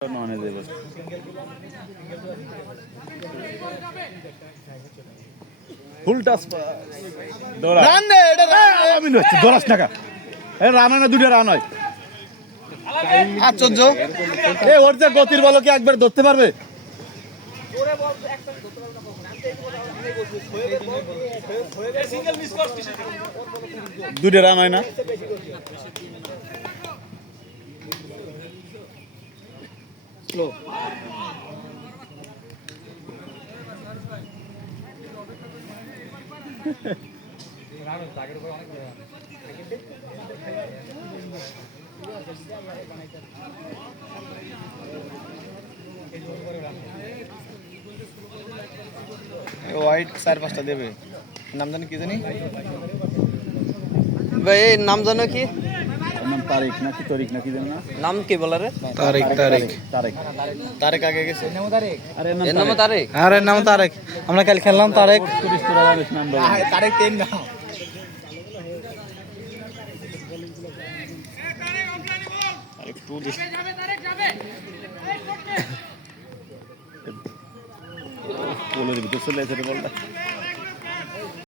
ননে দেবে ফুল টাচ দৌড়া রান দে এটা আমি নষ্ট দৌড়াস টাকা এ রান না দুটো রান হয় আশ্চর্য এ ওর যে গতির বল কি একবার ধরতে পারবে ওরে বল একটা ধরতে পারবে না কখন আমি তো সিঙ্গেল মিস করছিস দুটো রান হয় না স্লো হোয়াইট 4-5টা দেবে নাম জানি কি জানি ভাই এই নাম জানো কি নাম তারিক নাকি তরিক নাকি জানো না নাম কি বলে রে তারিক তারেক আগে গেছে নাম তারিক আরে এর নাম তারেক আরে নাম তারেক আমরা কাল খেললাম তারেক 30 তোরা জানিস নাম বল তারেক তিন না একটু যাবে তারেক যাবে এই করতে বলের ভিতর চলে এসে বলটা